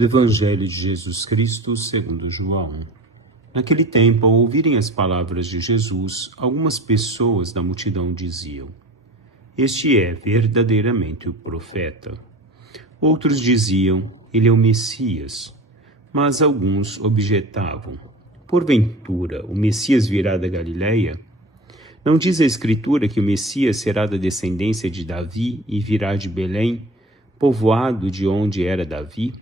Do Evangelho de Jesus Cristo segundo João. Naquele tempo, ao ouvirem as palavras de Jesus, algumas pessoas da multidão diziam: "Este é verdadeiramente o profeta." Outros diziam: "Ele é o Messias." Mas alguns objetavam: "Porventura, o Messias virá da Galileia? Não diz a Escritura que o Messias será da descendência de Davi e virá de Belém, povoado de onde era Davi?"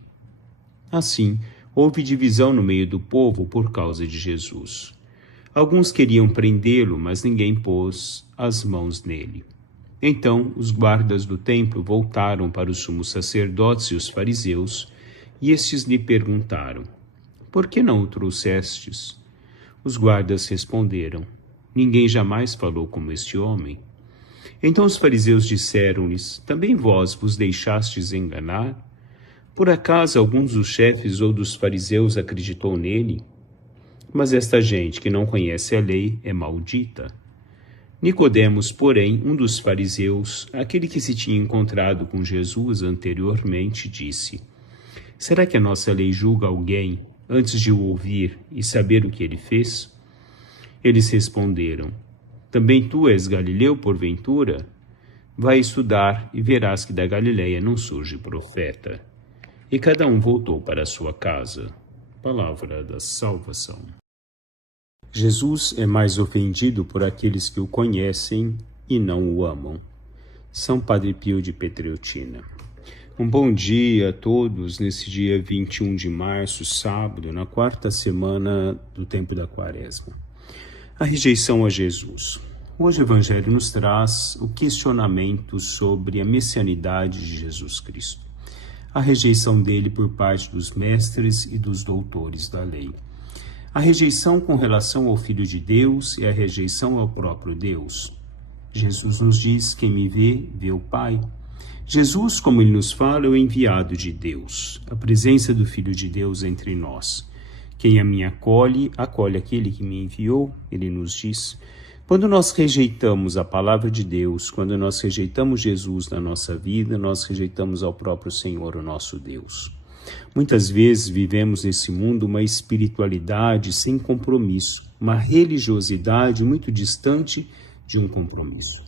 Assim, houve divisão no meio do povo por causa de Jesus. Alguns queriam prendê-lo, mas ninguém pôs as mãos nele. Então, os guardas do templo voltaram para os sumos sacerdotes e os fariseus, e estes lhe perguntaram: "Por que não o trouxestes?" Os guardas responderam: "Ninguém jamais falou como este homem." Então os fariseus disseram-lhes: "Também vós vos deixastes enganar? Por acaso alguns dos chefes ou dos fariseus acreditou nele? Mas esta gente que não conhece a lei é maldita." Nicodemos, porém, um dos fariseus, aquele que se tinha encontrado com Jesus anteriormente, disse: "Será que a nossa lei julga alguém antes de o ouvir e saber o que ele fez?" Eles responderam: "Também tu és galileu, porventura? Vai estudar e verás que da Galileia não surge profeta." E cada um voltou para a sua casa. Palavra da salvação. Jesus é mais ofendido por aqueles que o conhecem e não o amam. São Padre Pio de Petreutina. Um bom dia a todos nesse dia 21 de março, sábado, na quarta semana do tempo da Quaresma. A rejeição a Jesus. Hoje o Evangelho nos traz o questionamento sobre a messianidade de Jesus Cristo. A rejeição dele por parte dos mestres e dos doutores da lei. A rejeição com relação ao Filho de Deus e a rejeição ao próprio Deus. Jesus nos diz: "Quem me vê, vê o Pai." Jesus, como ele nos fala, é o enviado de Deus, a presença do Filho de Deus entre nós. "Quem a mim acolhe, acolhe aquele que me enviou", ele nos diz. Quando nós rejeitamos a palavra de Deus, quando nós rejeitamos Jesus na nossa vida, nós rejeitamos ao próprio Senhor, o nosso Deus. Muitas vezes vivemos nesse mundo uma espiritualidade sem compromisso, uma religiosidade muito distante de um compromisso.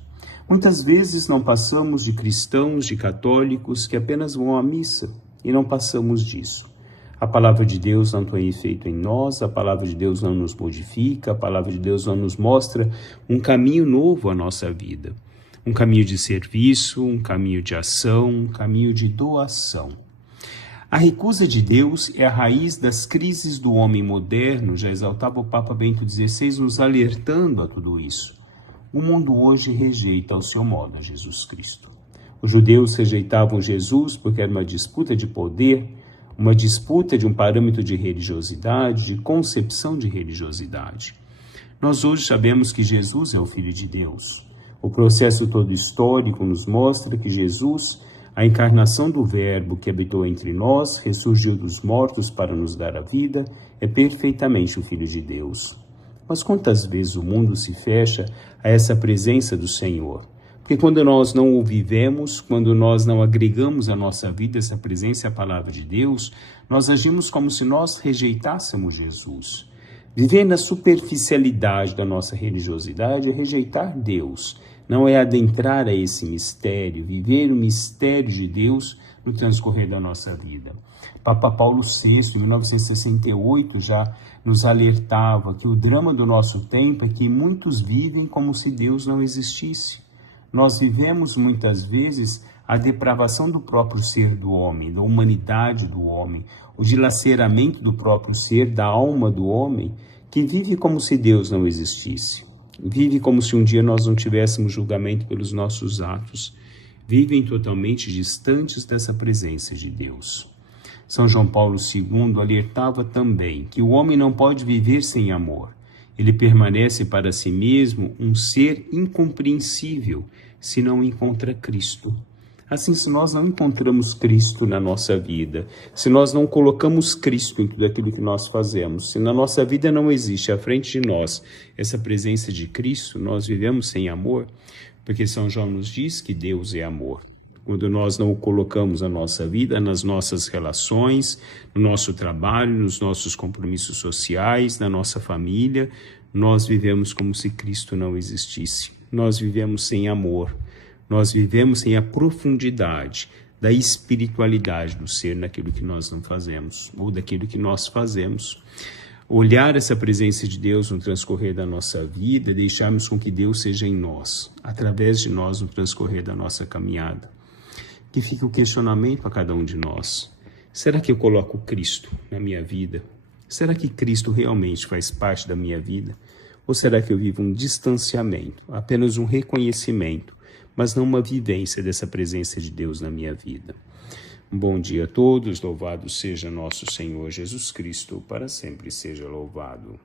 Muitas vezes não passamos de cristãos, de católicos que apenas vão à missa e não passamos disso. A palavra de Deus não tem efeito em nós, a palavra de Deus não nos modifica, a palavra de Deus não nos mostra um caminho novo à nossa vida. Um caminho de serviço, um caminho de ação, um caminho de doação. A recusa de Deus é a raiz das crises do homem moderno, já exaltava o Papa Bento XVI, nos alertando a tudo isso. O mundo hoje rejeita ao seu modo a Jesus Cristo. Os judeus rejeitavam Jesus porque era uma disputa de poder, uma disputa de um parâmetro de religiosidade, de concepção de religiosidade. Nós hoje sabemos que Jesus é o Filho de Deus. O processo todo histórico nos mostra que Jesus, a encarnação do Verbo que habitou entre nós, ressurgiu dos mortos para nos dar a vida, é perfeitamente o Filho de Deus. Mas quantas vezes o mundo se fecha a essa presença do Senhor? Porque quando nós não o vivemos, quando nós não agregamos à nossa vida essa presença e a palavra de Deus, nós agimos como se nós rejeitássemos Jesus. Viver na superficialidade da nossa religiosidade é rejeitar Deus, não é adentrar a esse mistério, viver o mistério de Deus no transcorrer da nossa vida. Papa Paulo VI, em 1968, já nos alertava que o drama do nosso tempo é que muitos vivem como se Deus não existisse. Nós vivemos muitas vezes a depravação do próprio ser do homem, da humanidade do homem, o dilaceramento do próprio ser, da alma do homem, que vive como se Deus não existisse. Vive como se um dia nós não tivéssemos julgamento pelos nossos atos. Vivem totalmente distantes dessa presença de Deus. São João Paulo II alertava também que o homem não pode viver sem amor. Ele permanece para si mesmo um ser incompreensível se não encontra Cristo. Assim, se nós não encontramos Cristo na nossa vida, se nós não colocamos Cristo em tudo aquilo que nós fazemos, se na nossa vida não existe à frente de nós essa presença de Cristo, nós vivemos sem amor, porque São João nos diz que Deus é amor. quando nós não o colocamos na nossa vida, nas nossas relações, no nosso trabalho, nos nossos compromissos sociais, na nossa família, nós vivemos como se Cristo não existisse. Nós vivemos sem amor, nós vivemos sem a profundidade da espiritualidade do ser naquilo que nós não fazemos, ou daquilo que nós fazemos. Olhar essa presença de Deus no transcorrer da nossa vida, deixarmos com que Deus seja em nós, através de nós no transcorrer da nossa caminhada. Que fica o questionamento a cada um de nós. Será que eu coloco Cristo na minha vida? Será que Cristo realmente faz parte da minha vida? Ou será que eu vivo um distanciamento, apenas um reconhecimento, mas não uma vivência dessa presença de Deus na minha vida? Um bom dia a todos, louvado seja nosso Senhor Jesus Cristo, para sempre seja louvado.